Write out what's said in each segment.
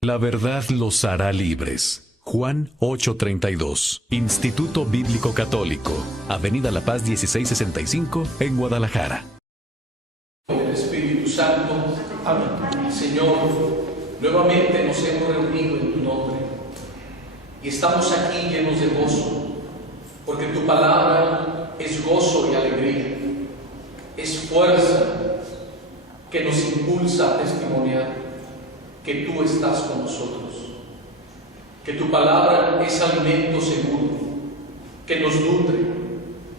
La verdad los hará libres. Juan 8:32. Instituto Bíblico Católico. Avenida La Paz 1665 en Guadalajara. El Espíritu Santo. Amén. Señor, nuevamente nos hemos reunido en tu nombre y estamos aquí llenos de gozo, porque tu palabra es gozo y alegría, es fuerza que nos impulsa a testimoniar que tú estás con nosotros, que tu palabra es alimento seguro, que nos nutre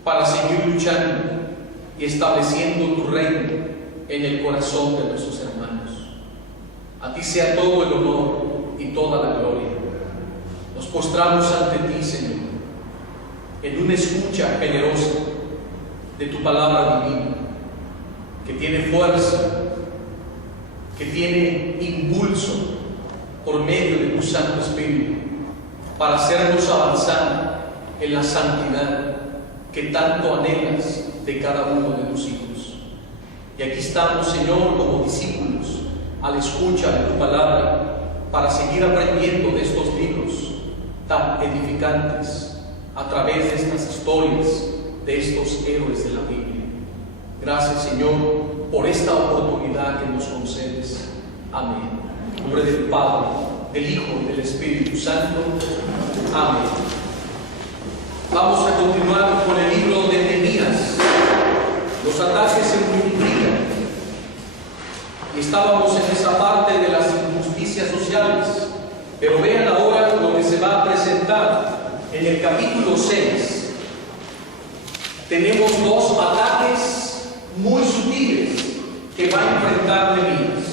para seguir luchando y estableciendo tu reino en el corazón de nuestros hermanos. A ti sea todo el honor y toda la gloria. Nos postramos ante ti, Señor, en una escucha generosa de tu palabra divina, que tiene fuerza, que tiene impulso por medio de tu Santo Espíritu para hacernos avanzar en la santidad que tanto anhelas de cada uno de tus hijos. Y aquí estamos, Señor, como discípulos a la escucha de tu palabra para seguir aprendiendo de estos libros tan edificantes a través de estas historias de estos héroes de la Biblia. Gracias, Señor, por esta oportunidad que nos concedes. Amén. En nombre del Padre, del Hijo y del Espíritu Santo. Amén. Vamos a continuar con el libro de Nehemías. Los ataques se multiplican y estábamos en esa parte de las injusticias sociales, pero vean ahora lo que se va a presentar en el capítulo 6. Tenemos dos ataques muy sutiles que va a enfrentar Nehemías.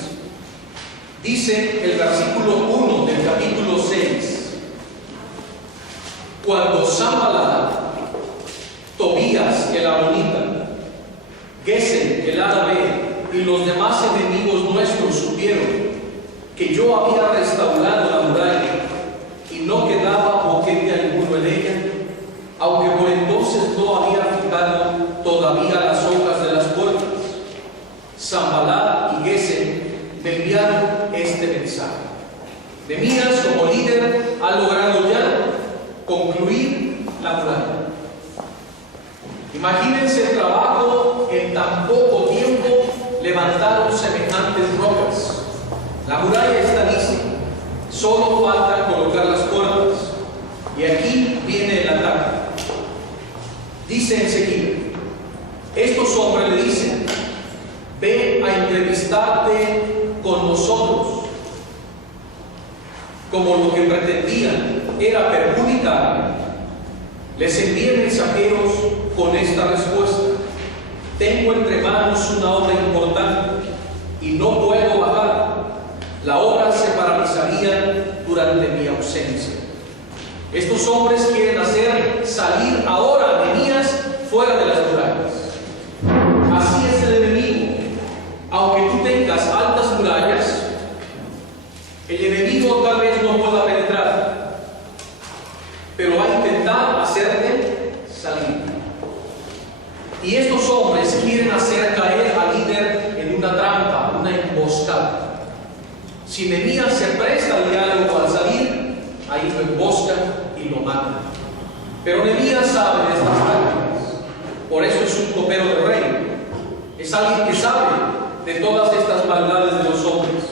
Dice el versículo 1 del capítulo 6: cuando Sanballat, Tobías el amonita, Gesem el árabe y los demás enemigos nuestros supieron que yo había restaurado la muralla y no quedaba boquete alguno en ella, aunque por entonces no había fijado todavía las hojas de las puertas, Sanballat y Gesem me enviaron este mensaje: Nehemías, como líder, ha logrado ya concluir la muralla. Imagínense el trabajo en tan poco tiempo. Levantaron semejantes rocas. La muralla está lista, solo falta colocar las puertas. Y aquí viene el ataque. Dice enseguida, estos hombres le dicen: ven a entrevistarte con nosotros. Como lo que pretendían era perjudicarme, les envié mensajeros con esta respuesta: tengo entre manos una obra importante y no puedo bajar. La obra se paralizaría durante mi ausencia. Estos hombres quieren hacer salir ahora a Nehemías fuera de las murallas. Así es el enemigo. Aunque tú tengas altas murallas, el enemigo tal vez no pueda penetrar, pero va a intentar hacerte salir. Y estos hombres quieren hacer caer al líder en una trampa, una emboscada. Si Nehemías se presta al diálogo al salir, ahí lo emboscan y lo matan. Pero Nehemías sabe de estas tácticas. Por eso es un copero del rey. Es alguien que sabe de todas estas maldades de los hombres.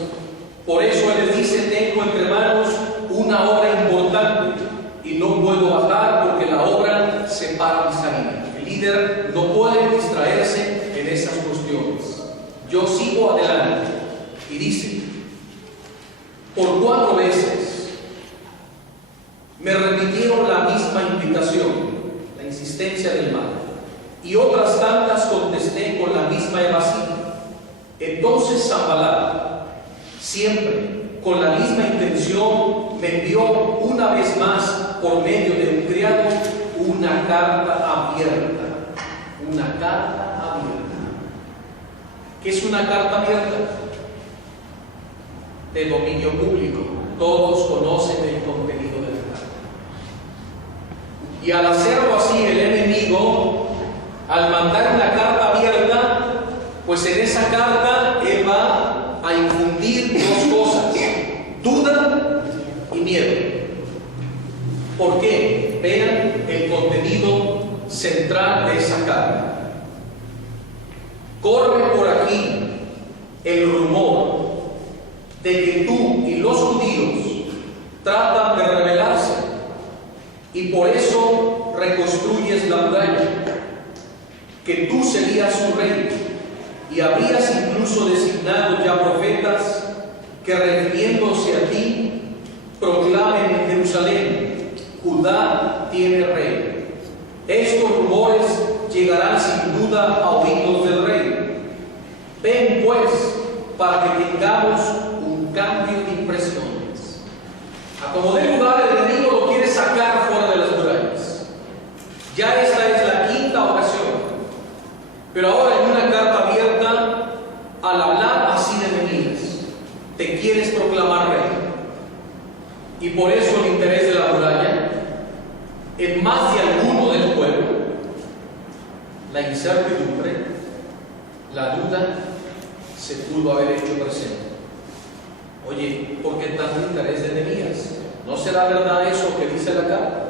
Por eso él les dice: tengo entre manos una obra importante y no puedo bajar porque la obra se paralizaría. El líder no puede distraerse en esas cuestiones. Yo sigo adelante. Y dice: por 4 veces me repitieron la misma invitación, la insistencia del mal, y otras tantas contesté con la misma evasiva. Entonces Sanballat, siempre con la misma intención, me envió una vez más por medio de un criado una carta abierta. Una carta abierta. ¿Qué es una carta abierta? De dominio público. Todos conocen el contenido de la carta. Y al hacerlo así, el enemigo, al mandar una carta abierta, pues en esa carta él va a infundir 2 cosas: duda y miedo. ¿Por qué? Vean el contenido central de esa carta. Corre por aquí el rumor de que tú y los judíos tratan de rebelarse y por eso reconstruyes la muralla, que tú serías su rey y habrías incluso designado ya profetas que refiriéndose a ti proclamen en Jerusalén: Judá tiene rey. Estos rumores llegarán sin duda a oídos del rey. Ven pues para que tengamos un cambio de impresiones. A como dé lugar, el enemigo lo quiere sacar fuera de las murallas. Ya esta es la quinta ocasión. Pero ahora en una carta abierta, al hablar así de Nehemías, te quieres proclamar rey. Y por eso el interés de la muralla, en más de alguno del pueblo, la incertidumbre, la duda, se pudo haber hecho presente. Oye, ¿por qué tanto interés de Nehemías? ¿No será verdad eso que dice la carta?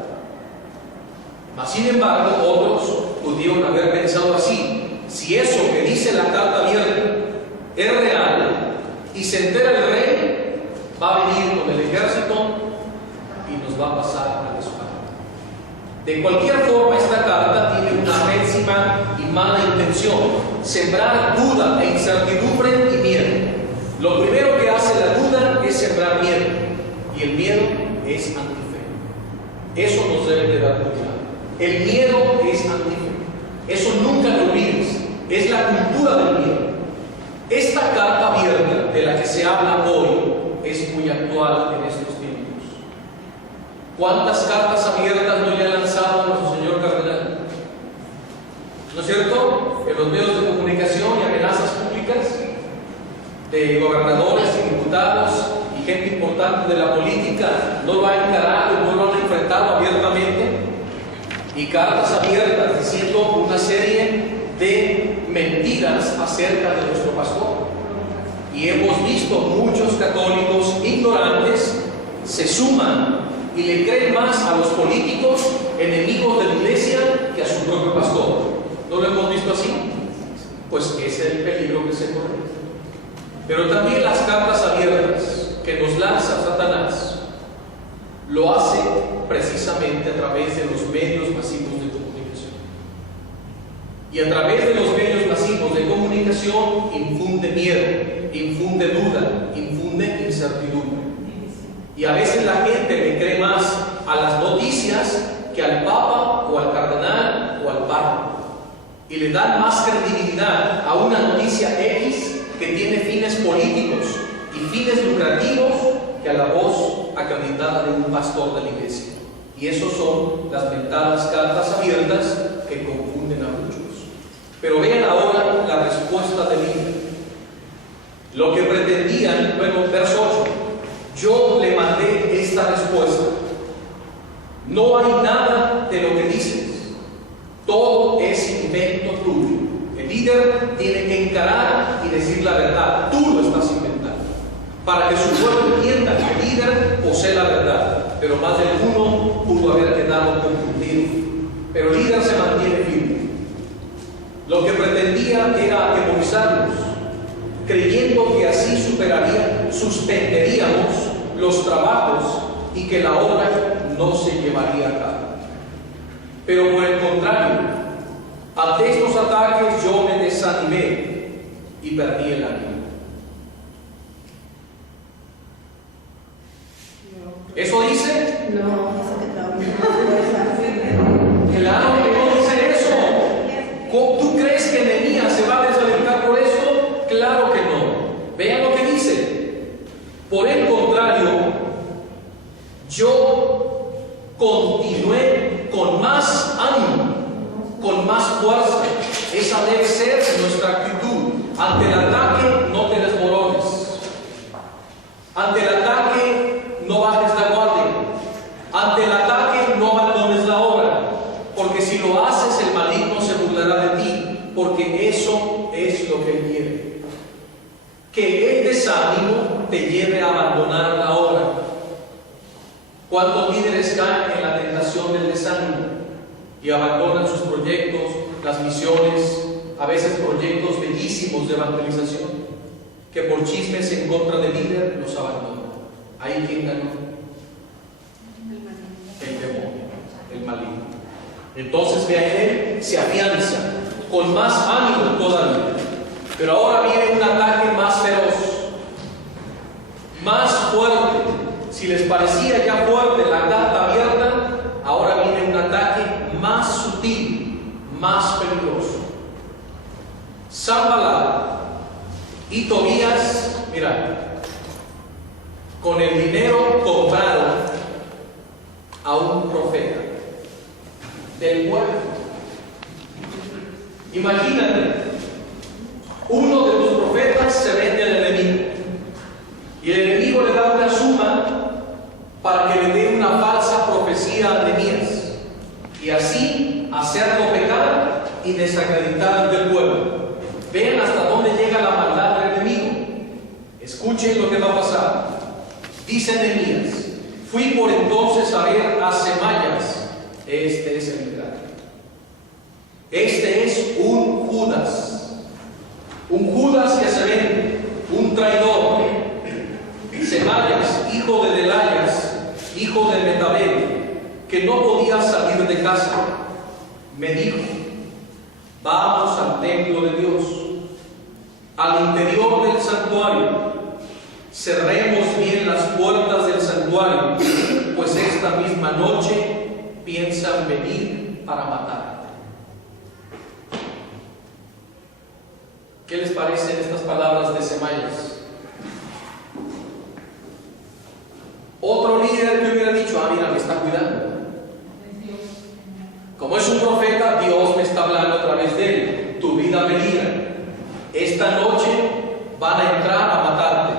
Mas sin embargo, otros pudieron haber pensado así: si eso que dice la carta abierta es real y se entera el rey, va a venir con el ejército y nos va a pasar a la espada. De cualquier forma, esta carta tiene una pésima y mala intención: sembrar duda e incertidumbre y miedo. Lo primero que hace la duda es sembrar miedo, y el miedo es antife. Eso nos debe de dar cuidado. El miedo es antife. Eso nunca lo olvides. Es la cultura del miedo. Esta carta abierta de la que se habla hoy es muy actual en estos tiempos. ¿Cuántas cartas abiertas no le ha lanzado nuestro señor cardenal? ¿No es cierto? En los medios de comunicación y amenazas públicas de gobernadores y diputados y gente importante de la política no lo ha encarado, no lo han enfrentado abiertamente, y cartas abiertas diciendo una serie de mentiras acerca de nuestro pastor. Y hemos visto muchos católicos ignorantes se suman y le creen más a los políticos enemigos de la iglesia que a su propio pastor. ¿No lo hemos visto así? Pues ese es el peligro que se corre. Pero también las cartas abiertas que nos lanza Satanás lo hace precisamente a través de los medios masivos de comunicación. Y a través de los medios masivos de comunicación infunde miedo, infunde duda, infunde incertidumbre. Y a veces la gente le cree más a las noticias que al Papa o al Cardenal o al Papa. Y le dan más credibilidad a una noticia X que tiene fines políticos y fines lucrativos que a la voz acreditada de un pastor de la iglesia. Y esos son las mentadas cartas abiertas que confunden a muchos. Pero vean ahora la respuesta de Lidia. Lo que pretendían, bueno, verso 8: yo le mandé esta respuesta. No hay nada de lo que dices. Todo es invento tuyo. El líder tiene que encarar y decir la verdad. Tú lo estás inventando. Para que su pueblo entienda que el líder posee la verdad. Pero más de uno pudo haber quedado confundido. Pero el líder se mantiene firme. Lo que pretendía era atemorizarlos, creyendo que así suspenderíamos los trabajos y que la obra no se llevaría a cabo. Pero por el contrario, ante estos ataques yo me desanimé y perdí el ánimo. ¿Eso dice? No, Claro que no dice eso. ¿Tú crees que Nehemías se va a desalentar por eso? Claro que no. Vean lo que dice. Por el contrario, yo continué con más ánimo, con más fuerza. Esa debe ser nuestra actitud. Ante el ataque, no te desmorones. Ante el ataque, no bajes la guardia. Ante el ataque, no abandones la obra. Porque si lo haces, el maligno se burlará de ti. Porque eso es lo que él quiere. Que el desánimo te lleve a abandonar la obra. y abandonan sus proyectos, las misiones, a veces proyectos bellísimos de evangelización, que por chismes en contra del líder los abandonan. ¿Ahí quién ganó? El demonio, el maligno. Entonces vean, él se afianza con más ánimo todavía. Pero ahora viene un ataque más feroz, más fuerte. Si les parecía ya fuerte la carta abierta, ahora viene un ataque más sutil, más peligroso. Sanballat y Tobías, mira, con el dinero compraron a un profeta del pueblo. Imagínate, uno de tus profetas se vende al enemigo y el enemigo le da una suma para que le dé una falsa profecía a Nehemías y así hacerlo pecar y desacreditar del pueblo. Vean hasta dónde llega la maldad del enemigo. Escuchen lo que va a pasar. Dice Nehemías: fui por entonces a ver a Semayas. Este es el grande. Este es un Judas que se vende, un traidor. Semayas, hijo de Delayas, hijo de Metabel, que no podía salir de casa, me dijo: vamos al templo de Dios, al interior del santuario, cerremos bien las puertas del santuario, pues esta misma noche piensan venir para matarte. ¿Qué les parecen estas palabras de Semayas? Otro líder que hubiera dicho: ah, mira, me está cuidando. Como es un profeta, Dios me está hablando a través de él. Tu vida peligra. Esta noche van a entrar a matarte.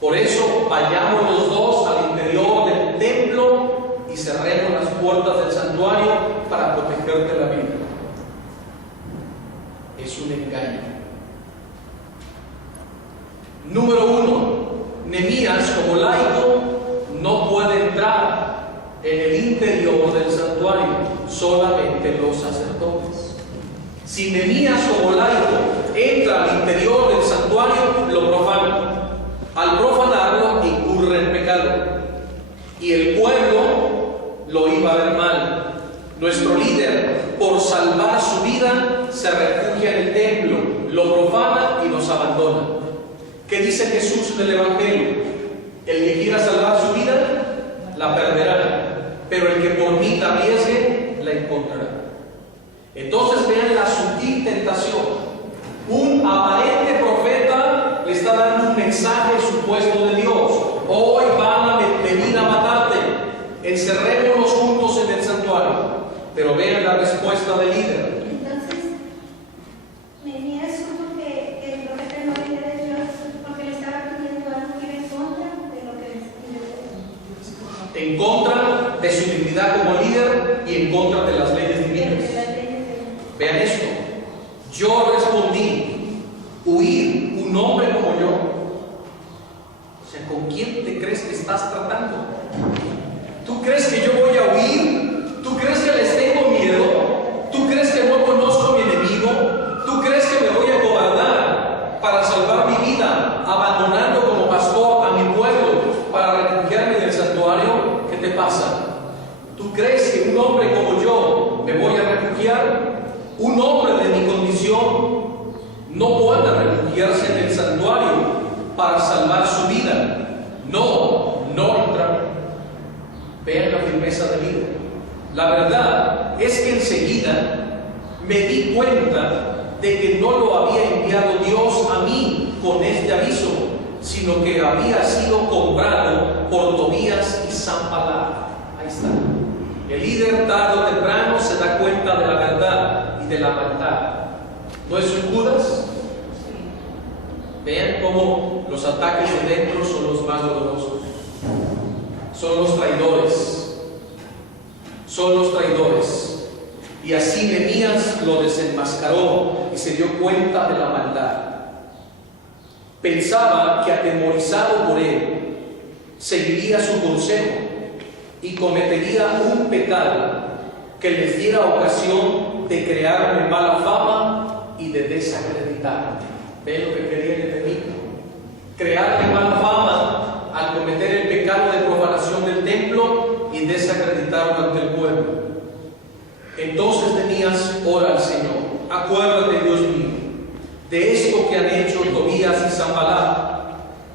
Por eso vayamos los dos al interior del templo y cerremos las puertas del santuario para protegerte la vida. Es un engaño. Número 1. Nehemías, como laico, no puede entrar en el interior del santuario, solamente los sacerdotes. Si Nehemías, como laico, entra al interior del santuario, lo profana. Al profanarlo, incurre en pecado. Y el pueblo lo iba a ver mal. Nuestro líder, por salvar su vida, se refugia en el templo, lo profana y nos abandona. ¿Qué dice Jesús en el Evangelio? El que quiera salvar su vida, la perderá, pero el que por mí la arriesgue, la encontrará. Entonces vean la sutil tentación. Un aparente profeta le está dando un mensaje supuesto de Dios: hoy van a venir a matarte, encerrémonos juntos en el santuario. Pero vean la respuesta del líder. Entonces, Nehemías supo que el profeta no venía de Dios porque le estaba pidiendo algo que era en contra de lo que les En contra de su dignidad como líder y en contra de las leyes divinas. Vean esto. Yo respondí: huir un hombre como yo. O sea, ¿con quién te crees que estás tratando? ¿Tú crees que yo voy a huir? ¿Tú crees que les tengo miedo? ¿Tú crees que no conozco a mi enemigo? ¿Tú crees que me voy a cobardar para salvar mi vida, abandonando como pastor a mi pueblo para refugiarme en el santuario? ¿Qué te pasa? ¿Tú crees que un hombre como yo me voy a refugiar? Un hombre de mi condición no puede refugiarse en el santuario para salvar su vida. No entrará. Vean la firmeza del líder. La verdad es que enseguida me di cuenta de que no lo había enviado Dios a mí con este aviso, sino que había sido comprado por Tobías y Sanballat. Ahí está. El líder tarde o temprano se da cuenta de la verdad y de la maldad. ¿No es un Judas? Vean cómo los ataques de dentro son los más dolorosos. Son los traidores. Son los traidores. Y así Nehemías lo desenmascaró y se dio cuenta de la maldad. Pensaba que, atemorizado por él, seguiría su consejo y cometería un pecado que les diera ocasión de crearme mala fama y de desacreditarme. ¿Ven lo que quería el enemigo? Crearle mala fama al cometer el pecado de profanación del templo y desacreditarlo ante el pueblo. Entonces Nehemías ora al Señor: acuérdate, Dios mío, de esto que han hecho Tobías y Sanballat.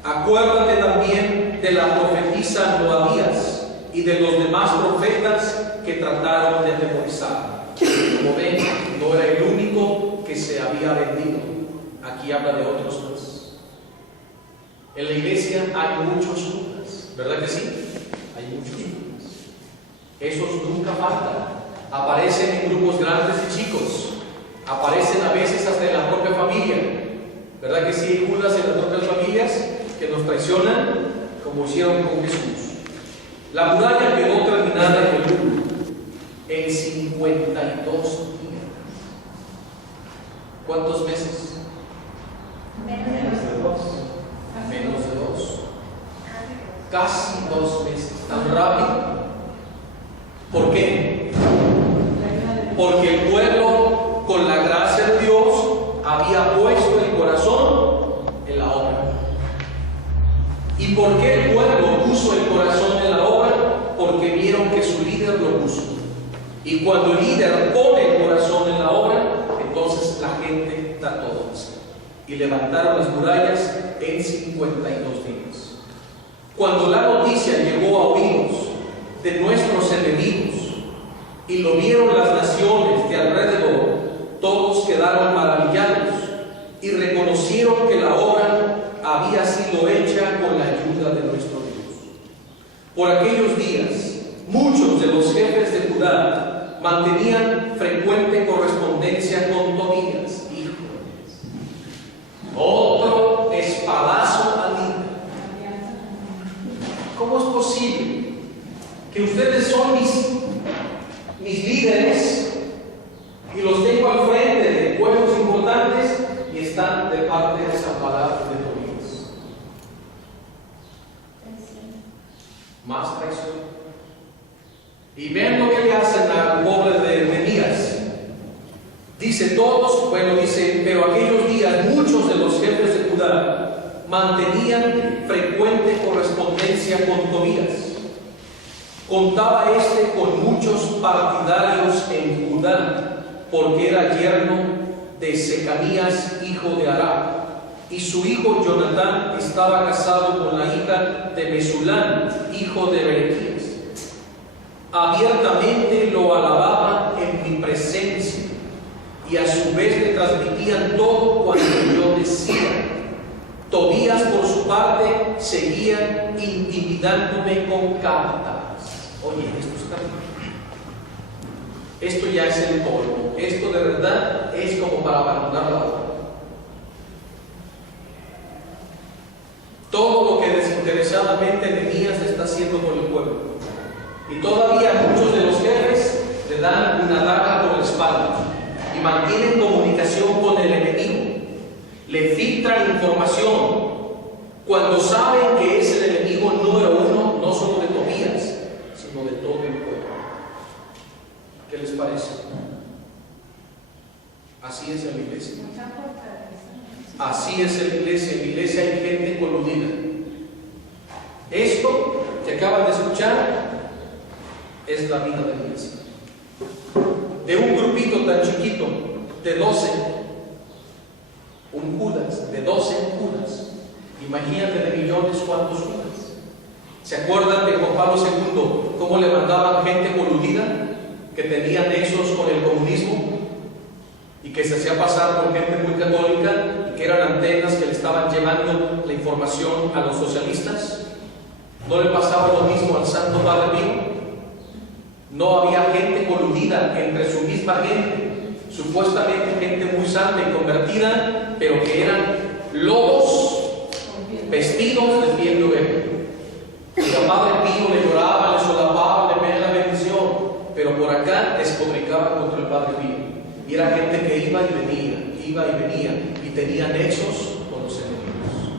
Acuérdate también de la profetisa Noadías y de los demás profetas que trataron de atemorizar. Como ven, no era el único que se había vendido. Aquí habla de otros más. En la iglesia hay muchos Judas, ¿verdad que sí? Hay muchos Judas. Esos nunca faltan. Aparecen en grupos grandes y chicos. Aparecen a veces hasta en la propia familia. ¿Verdad que sí hay Judas en las propias familias que nos traicionan, como hicieron con Jesús? La muralla quedó terminada en 52 días. ¿Cuántos meses? Menos de 2. Menos de 2. Casi 2 meses. ¿Tan rápido? ¿Por qué? Porque el pueblo, con la gracia de Dios, había puesto el corazón en la obra. ¿Y por qué el pueblo puso el corazón en la obra? Porque vieron que su líder lo puso. Y cuando el líder pone el corazón en la obra, entonces la gente da todo así. Y levantaron las murallas en 52 días. Cuando la noticia llegó a oídos de nuestros enemigos y lo vieron las naciones de alrededor, todos quedaron maravillados y reconocieron que la obra había sido hecha con la ayuda de nuestro Dios. Por aquellos días, muchos de los jefes de Judá mantenían frecuente correspondencia con Tobías, hijo de Dios. Otro espadazo al líder. ¿Cómo es posible que ustedes son mis líderes y los tengo al frente de pueblos importantes y están de parte de Sanballat y de Tobías? Más traición. Y ven lo que le hacen al pobre de Nehemías. Dice todos, pero aquellos días muchos de los jefes de Judá mantenían frecuente correspondencia con Tobías. Contaba con muchos partidarios en Judá, porque era yerno de Secanías, hijo de Arab, y su hijo Jonatán estaba casado con la hija de Mesulán, hijo de Berequías. Abiertamente lo alababan en mi presencia, y a su vez le transmitían todo cuanto yo decía. Tobías, por su parte, seguía intimidándome con cartas. Oye, esto está bien. Esto ya es el colmo. Esto de verdad es como para abandonar la obra. Todo lo que desinteresadamente Nehemías está haciendo por el pueblo. Y todavía muchos de los jefes le dan una daga por la espalda y mantienen comunicación con el enemigo. Le filtran información cuando saben que es el enemigo número uno, no solo de Tobías, sino de todo el pueblo. ¿Qué les parece? Así es en la iglesia. Así es en la iglesia. En la iglesia hay gente coludida. Esto que acaban de escuchar es la vida de la iglesia. De un grupito tan chiquito, de 12, un Judas, de 12 Judas. Imagínate de millones cuántos Judas. ¿Se acuerdan de Juan Pablo II? Cómo le mandaban gente coludida que tenía nexos con el comunismo y que se hacía pasar por gente muy católica y que eran antenas que le estaban llevando la información a los socialistas. ¿No le pasaba lo mismo al Santo Padre Pío? No había gente coludida entre su misma gente, supuestamente gente muy santa y convertida, pero que eran lobos vestidos de piel de oveja. El Padre Pío le lloraba, le solapaba, le pedía la bendición, pero por acá despotricaban contra el Padre Pío. Y era gente que iba y venía, y tenía nexos con los enemigos.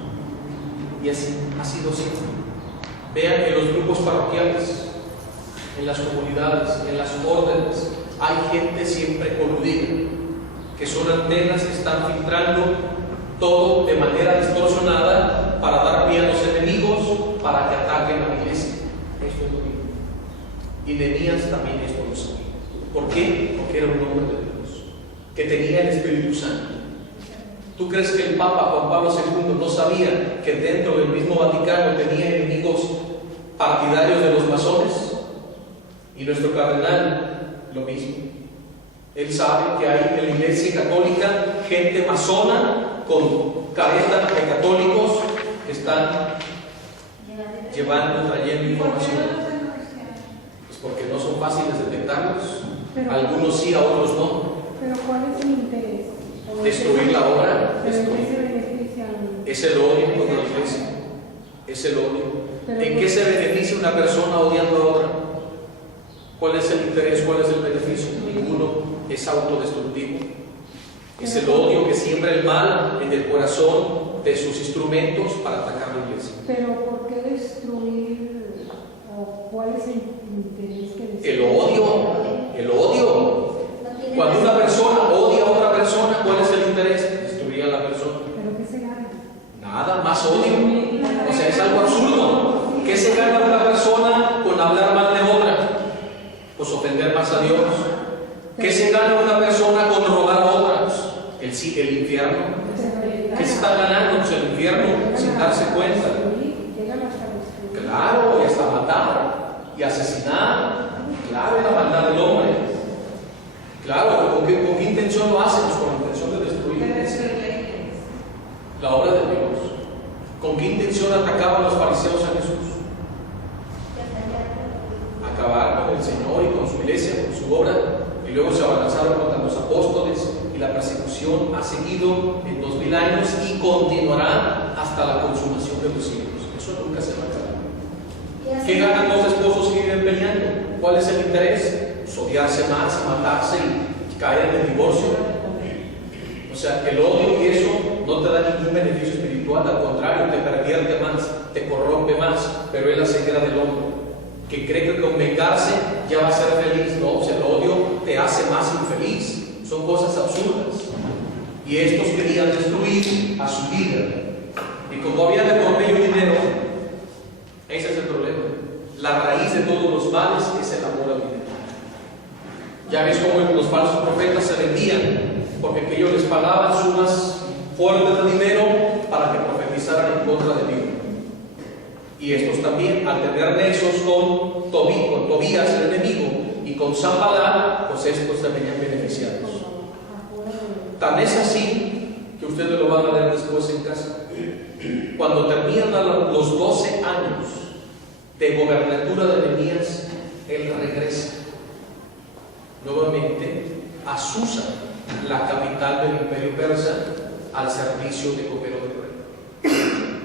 Y así ha sido siempre. Vean en los grupos parroquiales, en las comunidades, en las órdenes, hay gente siempre coludida, que son antenas que están filtrando todo de manera distorsionada para dar pie a los enemigos, para que ataquen a la iglesia. Esto es lo mismo. Y Nehemías también esto lo sabía. ¿Por qué? Porque era un hombre de Dios, que tenía el Espíritu Santo. ¿Tú crees que el Papa Juan Pablo II no sabía que dentro del mismo Vaticano tenía enemigos partidarios de los masones? Y nuestro cardenal, lo mismo. Él sabe que hay en la Iglesia Católica gente masona con caretas de católicos que están trayendo información. Pues porque no son fáciles detectarlos. Algunos sí, a otros no. Pero ¿cuál es el interés? Destruir la obra. Es el odio contra la iglesia. Es el odio. ¿En qué se beneficia una persona odiando a otra? ¿Cuál es el interés? ¿Cuál es el beneficio? Ninguno. Es autodestructivo. Es el odio que siembra el mal en el corazón de sus instrumentos para atacar la iglesia. Pero ¿por qué destruir? ¿O cuál es el interés que destruye? El odio. El odio. Cuando una persona odia a otra persona, ¿cuál es el interés? Destruir a la persona. ¿Pero qué se gana? Nada, más odio. O sea, es algo absurdo. ¿Qué se gana una persona con hablar mal de otra? Pues ofender más a Dios. ¿Qué se gana una persona con robar a otras? El infierno. ¿Qué se está ganando? Pues el infierno sin darse cuenta. Claro, y hasta matar y asesinar. Claro, la maldad del hombre. Claro, ¿con qué intención lo hacen? Pues con la intención de destruir la obra de Dios. ¿Con qué intención atacaban los fariseos a Jesús? Acabar con el Señor y con su iglesia, con su obra, y luego se abalanzaron contra los apóstoles, y la persecución ha seguido en 2000 años y continuará hasta la consumación de los siglos. Eso nunca se va a acabar. ¿Qué ganan dos esposos que viven peleando? ¿Cuál es el interés? Pues odiarse más, matarse y caer en el divorcio. O sea, el odio y eso no te da ningún beneficio espiritual, al contrario, te pervierte más, te corrompe más, pero es la ceguera del hombre, que cree que con vengarse ya va a ser feliz. No, o sea, el odio te hace más infeliz. Son cosas absurdas. Y estos querían destruir a su líder. Y como había de por medio dinero, ese es el problema. La raíz de todos los males es el amor al dinero. Ya ves cómo los falsos profetas se vendían, porque ellos les pagaban sumas fuertes de dinero para que profetizaran en contra de Dios. Y estos también, al tener nexos con Tobías, el enemigo, y con Sanballat, pues estos se venían beneficiados. Tan es así que ustedes lo van a leer después en casa. Cuando terminan los 12 años de gobernatura de Nehemías, él regresa nuevamente a Susa, la capital del imperio persa, al servicio de copero del rey.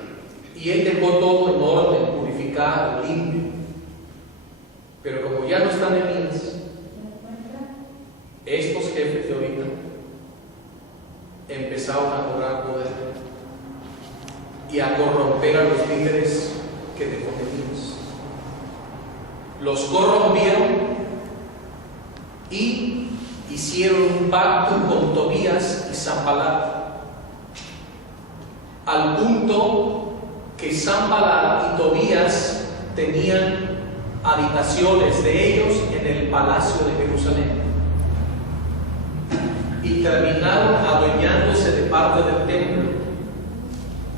Y él dejó todo en orden, purificado, limpio. Pero como ya no está Nehemías, estos jefes de ahorita empezaron a cobrar poder y a corromper a los líderes que dejó Nehemías. Los corrompieron y hicieron un pacto con Tobías y Sanballat, al punto que Sanballat y Tobías tenían habitaciones de ellos en el palacio de Jerusalén y terminaron adueñándose de parte del templo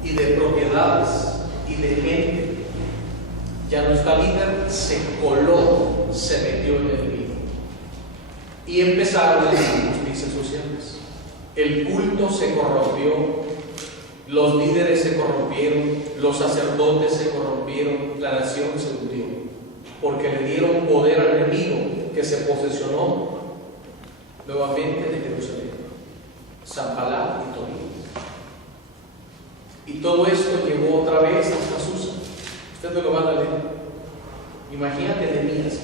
y de propiedades y de gente. Ya nuestra líder se coló, se metió en el lío y empezaron las injusticias sociales. El culto se corrompió, los líderes se corrompieron, los sacerdotes se corrompieron, la nación se hundió, porque le dieron poder al enemigo que se posesionó nuevamente de Jerusalén, Sanballat y Tobías. Y todo esto llegó otra vez hasta Susa. Ustedes lo van a leer. Imagínate Nehemías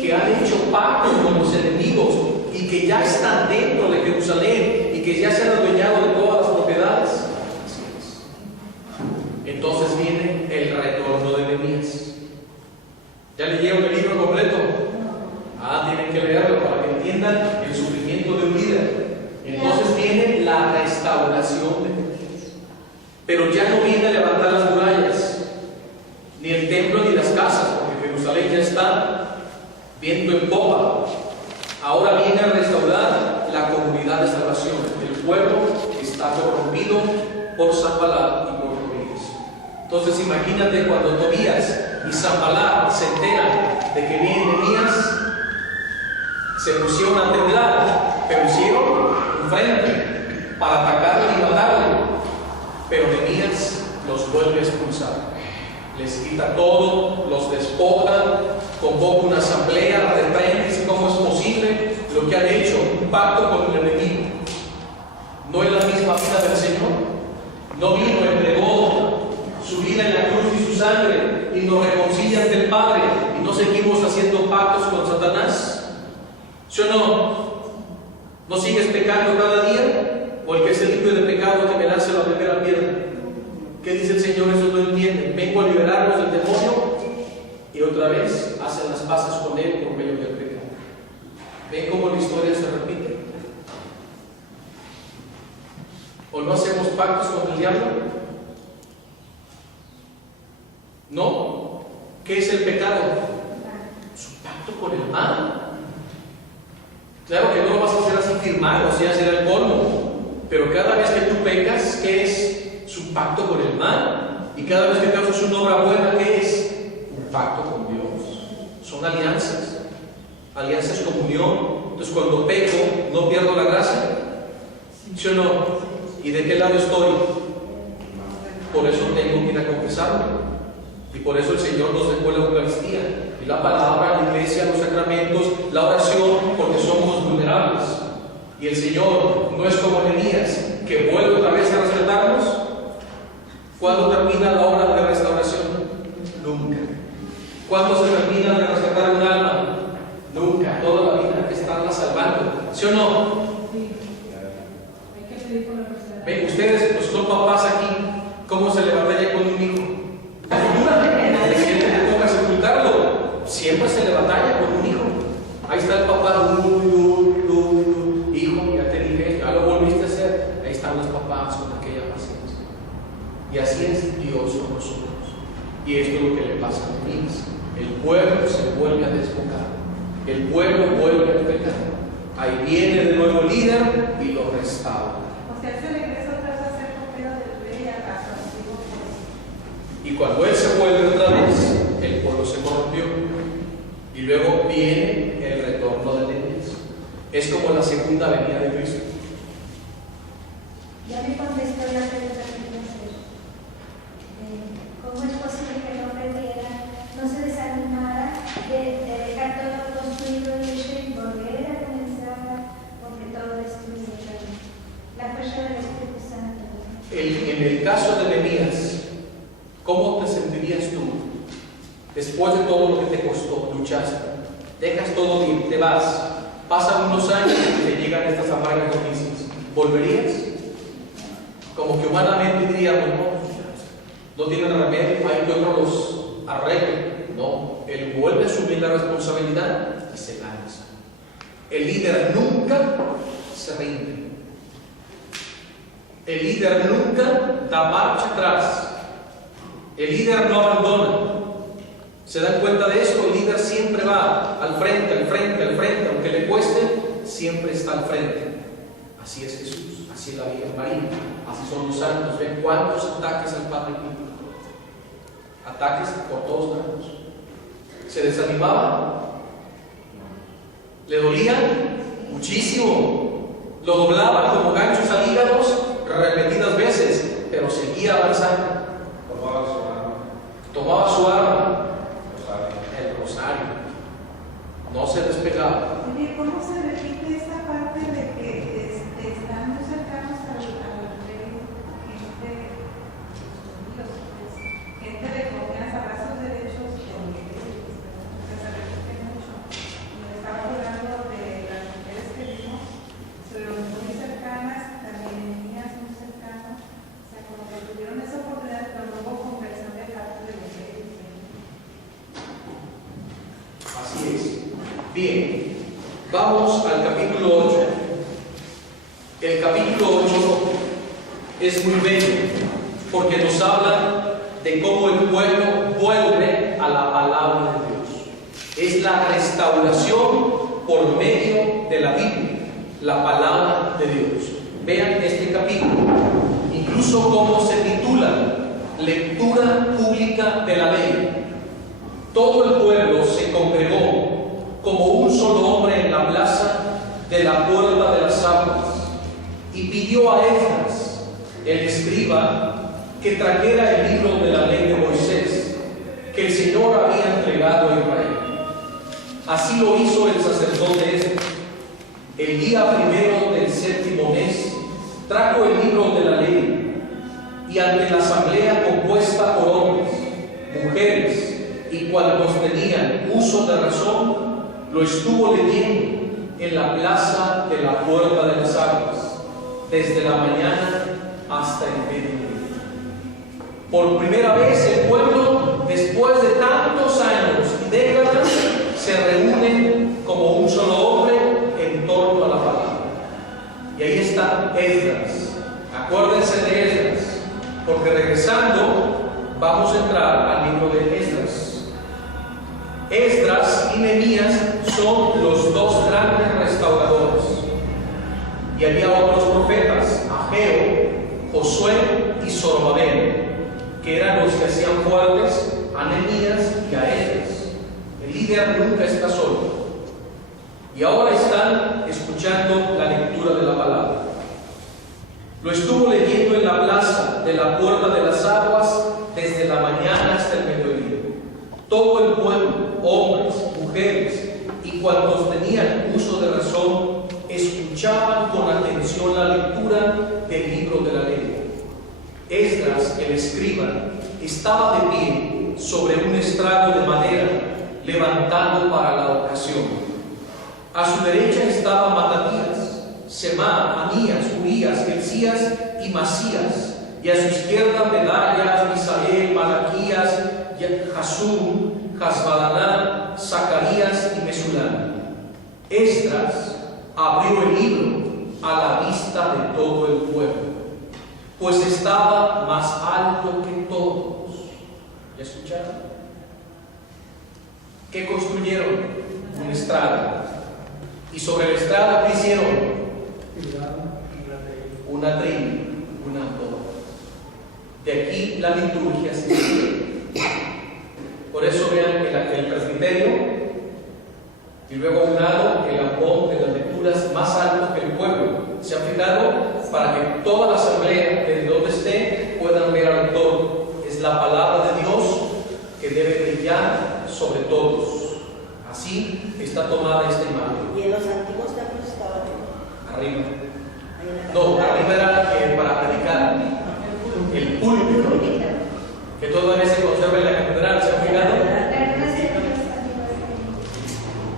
que han hecho pacto con los enemigos y que ya están dentro de Jerusalén y que ya se han adueñado de todas las propiedades. Así es. Entonces viene el retorno de Nehemías. ¿Ya leyeron el libro completo? la restauración de Nehemías. Pero ya no viene a levantar las murallas, ni el templo ni las casas, porque Jerusalén ya está viento en popa. Ahora viene a restaurar la comunidad de salvación. El pueblo está corrompido por Sanballat y por Tobías. Entonces imagínate cuando Tobías y Sanballat se enteran de que viene Nehemías, se pusieron a temblar, pero hicieron un frente para atacarle y matarle. Pero Nehemías los vuelve a expulsar. Les quita todo, los despoja, convoca una asamblea, retraen, dice cómo es posible lo que han hecho, un pacto con el enemigo. No es la misma vida del Señor. No vino, entregó su vida en la cruz y su sangre y nos reconcilia ante el Padre, y no seguimos haciendo pactos con Satanás. ¿Sí o no? ¿No sigues pecando cada día? ¿O el que es limpio de pecado que me lance la primera piedra? ¿Qué dice el Señor? Eso no entienden. Vengo a liberarlos del demonio, y otra vez hacen las paces con Él por medio del pecado. ¿Ven cómo la historia se repite? ¿O no hacemos pactos con el diablo? No. ¿Qué es el pecado? Es un pacto con el mal. Claro que no lo vas a hacer así firmado, así será el colmo. Pero cada vez que tú pecas, ¿qué es? Es un pacto con el mal. Y cada vez que te haces una obra buena, ¿qué es? Un pacto con Dios. Son alianzas. Alianzas con unión. Entonces cuando peco, ¿no pierdo la gracia? ¿Sí o no? ¿Y de qué lado estoy? Por eso tengo que ir a confesarme. Y por eso el Señor nos dejó la Eucaristía, y la palabra, la iglesia, los sacramentos, la oración, porque somos vulnerables. Y el Señor no es como Nehemías, que vuelve otra vez a rescatarnos. ¿Cuándo termina la obra de restauración? Nunca. ¿Cuándo se termina de rescatar un alma? Nunca. Toda la vida hay que estarla salvando. ¿Sí o no? Ven, ustedes, pues son papás aquí, ¿cómo se le batalla con un hijo? Siempre te toca sepultarlo. Siempre se le batalla con un hijo. Ahí está el papá, hijo, ya te dije, ya lo volviste a hacer. Ahí están los papás con aquella paciencia. Y así es Dios con nosotros. Y esto es lo que le pasa a Nehemías. El pueblo se vuelve a desbocar. El pueblo vuelve a pecar. Ahí viene de nuevo el líder y lo restaura. O sea, se regresa otra vez a ser copero del rey a casa. Y cuando él se vuelve otra vez, el pueblo se corrompió. Y luego viene el retorno de Nehemías. Es como la segunda venida de Cristo. Ya me contestó la pregunta que iba a hacer. ¿Cómo es posible que no perdiera, no se desanimara de dejar todo construido y hecho y volver a comenzar, porque todo destruye? La fuerza del Espíritu Santo. En el caso de Nehemías, ¿cómo te sentirías tú? Después de todo lo que te costó, luchaste, dejas todo bien, te vas, pasan unos años y te llegan estas amargas noticias. ¿Volverías? Como que humanamente diríamos, no tienen remedio, hay que otro los arregle. No, él vuelve a asumir la responsabilidad y se lanza. El líder nunca se rinde. El líder nunca da marcha atrás. El líder no abandona. ¿Se dan cuenta de eso? El líder siempre va al frente, al frente, al frente, aunque le cueste, siempre está al frente. Así es Jesús, así es la Virgen María, así son los santos. ¿Ven cuántos ataques al Padre Pío? Ataques por todos lados. ¿Se desanimaba? ¿Le dolían? Muchísimo. Lo doblaban como ganchos al hígado repetidas veces, pero seguía avanzando. Tomaba su arma, el rosario. No se despegaba. ¿Cómo se repite esta parte de que están muy cercanos al rey, gente de confianza, brazos derechos, que se repite mucho? Y estaba hablando de las mujeres que vimos, pero muy cercanas, también niñas muy cercanas, o sea, como que tuvieron esa oportunidad, pero no hubo conversión de parte de los reyes. Así es. Bien, vamos al capítulo 8. El capítulo 8 es muy bello porque nos habla de cómo el pueblo vuelve a la palabra de Dios. Es la restauración por medio de la Biblia, la palabra de Dios. Vean este capítulo, incluso cómo se titula: Lectura pública de la ley. Todo el pueblo se congregó como un solo hombre en la plaza de la puerta de las aguas, y pidió a Esdras, el escriba, que trajera el libro de la ley de Moisés, que el Señor había entregado a Israel. Así lo hizo el sacerdote Esdras. El día primero del 7º mes trajo el libro de la ley, y ante la asamblea compuesta por hombres, mujeres y cuantos tenían uso de razón, lo estuvo leyendo en la plaza de la puerta de las aguas, desde la mañana hasta el mediodía. Por primera vez el pueblo, después de tantos años y décadas, se reúnen como un solo hombre en torno a la palabra. Y ahí está Esdras. Acuérdense de Esdras, porque regresando vamos a entrar al libro de Esdras. Esdras y Nehemías son los dos grandes restauradores. Y había otros profetas, Ageo, Josué y Zorobabel, que eran los que hacían fuertes a Nehemías y a Esdras. El líder nunca está solo. Y ahora están escuchando la lectura de la palabra. Lo estuvo leyendo en la plaza de la puerta de las aguas desde la mañana hasta el mediodía. Todo el pueblo, hombres, mujeres y cuantos tenían uso de razón, escuchaban con atención la lectura del libro de la ley. Esdras, el escriba, estaba de pie sobre un estrado de madera, levantado para la ocasión. A su derecha estaba Matatías, Semá, Anías, Urías, Hilcías y Masías, y a su izquierda Pedaias, Misael, Malaquías, Jasum, Hasbadaná, Zacarías y Mesulam. Esdras abrió el libro a la vista de todo el pueblo, pues estaba más alto que todos. ¿Ya escucharon? ¿Qué construyeron? Un estrado. Y sobre el estrado, ¿qué hicieron? Una trina, una torre. De aquí la liturgia se sigue. Por eso vean el presbiterio y luego a un lado el ambón de las lecturas más alto que el pueblo. ¿Se han fijado? Para que toda la asamblea, desde donde esté, puedan ver al autor. Es la palabra de Dios que debe brillar sobre todos. Así está tomada esta imagen. ¿Y en los antiguos templos estaba arriba? No, arriba era para predicar. El púlpito, que todavía se conserva en la catedral. ¿Se han fijado?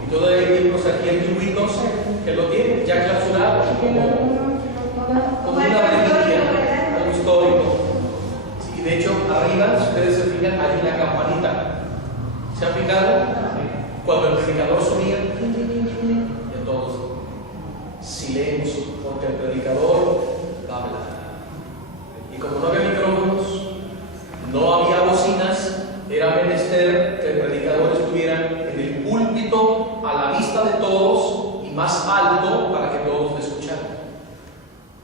Y todavía hay libros aquí antiguitos que lo tienen ya clausurado como una reliquia, algo histórico. Y de hecho, arriba, si ustedes se fijan, hay una campanita. ¿Se han fijado? Cuando el predicador subía, y todos, silencio, porque el predicador va a hablar. Y como no había micrófonos, no había bocinas, era menester que el predicador estuviera en el púlpito a la vista de todos y más alto para que todos le escucharan.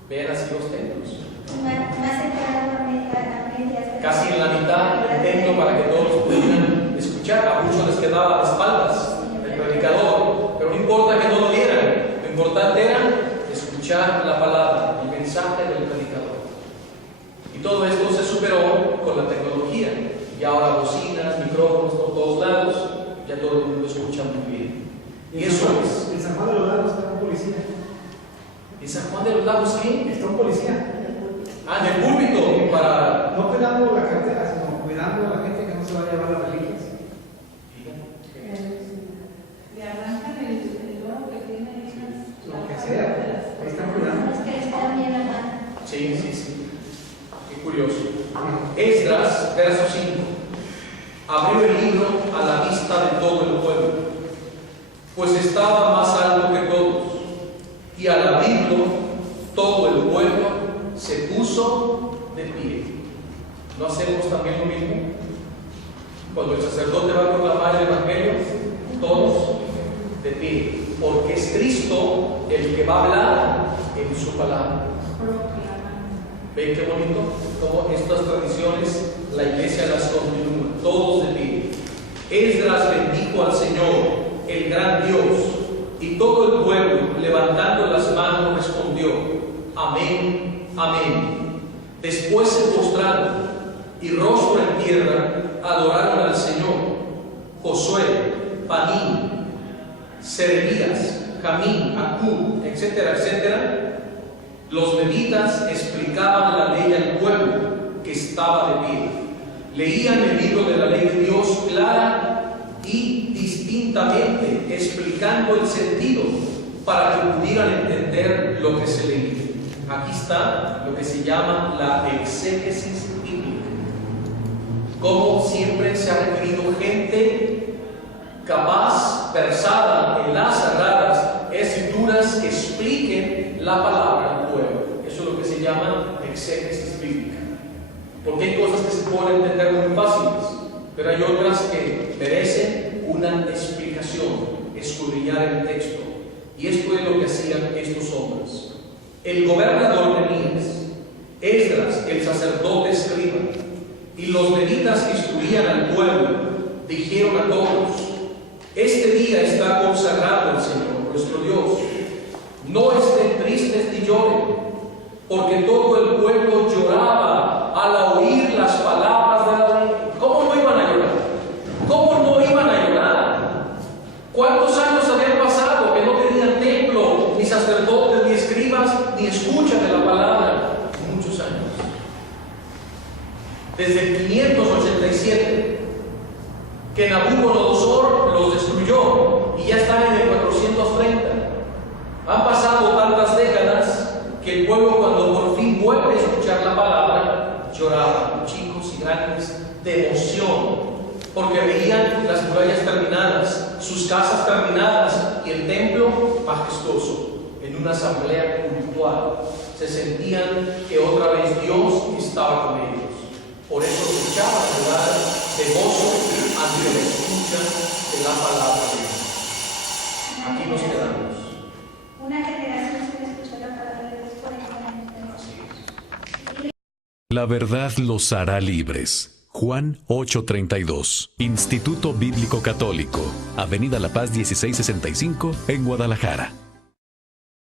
Vean así los templos. Casi en la mitad del templo para que todos pudieran escuchar. A muchos les quedaba a las espaldas el predicador, pero no importa que no lo vieran, lo importante era escuchar la palabra, el mensaje del predicador. Y todo esto se superó con la tecnología. Y ahora bocinas, micrófonos por todos lados, ya todo el mundo escucha muy bien. Y eso es. En San Juan de los Lagos está un policía. ¿En San Juan de los Lagos qué? Está un policía. Ah, en el púlpito, para... No cuidando la cartera, sino cuidando a la gente que no se va a llevar las reliquias. Le arrancan el lobo que tiene Lo que sea, ahí están cuidando. Es que está bien la mano. Sí, sí, sí. Qué curioso. Esdras, verso 5. Abrió el libro a la vista de todo el pueblo, pues estaba más alto que todos, y al abrirlo todo el pueblo se puso de pie. ¿No hacemos también lo mismo? Cuando el sacerdote va a proclamar el Evangelio, todos de pie, porque es Cristo el que va a hablar en su palabra. ¿Ven qué bonito? Como estas tradiciones la iglesia las continúa, todos de pie. Esdras bendijo al Señor, el gran Dios, y todo el pueblo, levantando las manos, respondió: amén, amén. Después se postraron y rostro en tierra adoraron al Señor. Josué, Panín, Serebías, Jamín, Acub, etcétera, etcétera. Los levitas explicaban la ley al pueblo que estaba de pie. Leían el libro de la ley de Dios clara y distintamente, explicando el sentido para que pudieran entender lo que se leía. Aquí está lo que se llama la exégesis bíblica. Como siempre se ha requerido gente capaz, versada en las sagradas escrituras, que expliquen la palabra al pueblo. Eso es lo que se llama exégesis bíblica. Porque hay cosas que se pueden entender muy fáciles, pero hay otras que merecen una explicación, escudriñar el texto. Y esto es lo que hacían estos hombres. El gobernador Nehemías, Esdras, el sacerdote escriba, y los levitas que instruían al pueblo, dijeron a todos: este día está consagrado al Señor, nuestro Dios. No estén tristes ni lloren, porque todo el pueblo lloraba al oír las palabras de la ley. ¿Cómo no iban a llorar? ¿Cómo no iban a llorar? ¿Cuántos años habían pasado que no tenían templo, ni sacerdotes, ni escribas, ni escucha de la palabra? Muchos años. Desde el 587, que Nabucodonosor los destruyó y ya están en el 430. Han pasado tantas décadas que el pueblo, cuando por fin vuelve a escuchar la palabra, lloraba, chicos y grandes, de emoción, porque veían las murallas terminadas, sus casas terminadas y el templo majestuoso. En una asamblea cultural se sentían que otra vez Dios estaba con ellos. Por eso se echaban a llorar de gozo ante la escucha de la palabra de Dios. Aquí nos quedamos. Una generación sin escuchar la palabra de Dios, 40 años. Así es. La verdad los hará libres. Juan 8:32. Instituto Bíblico Católico. Avenida La Paz 1665 en Guadalajara.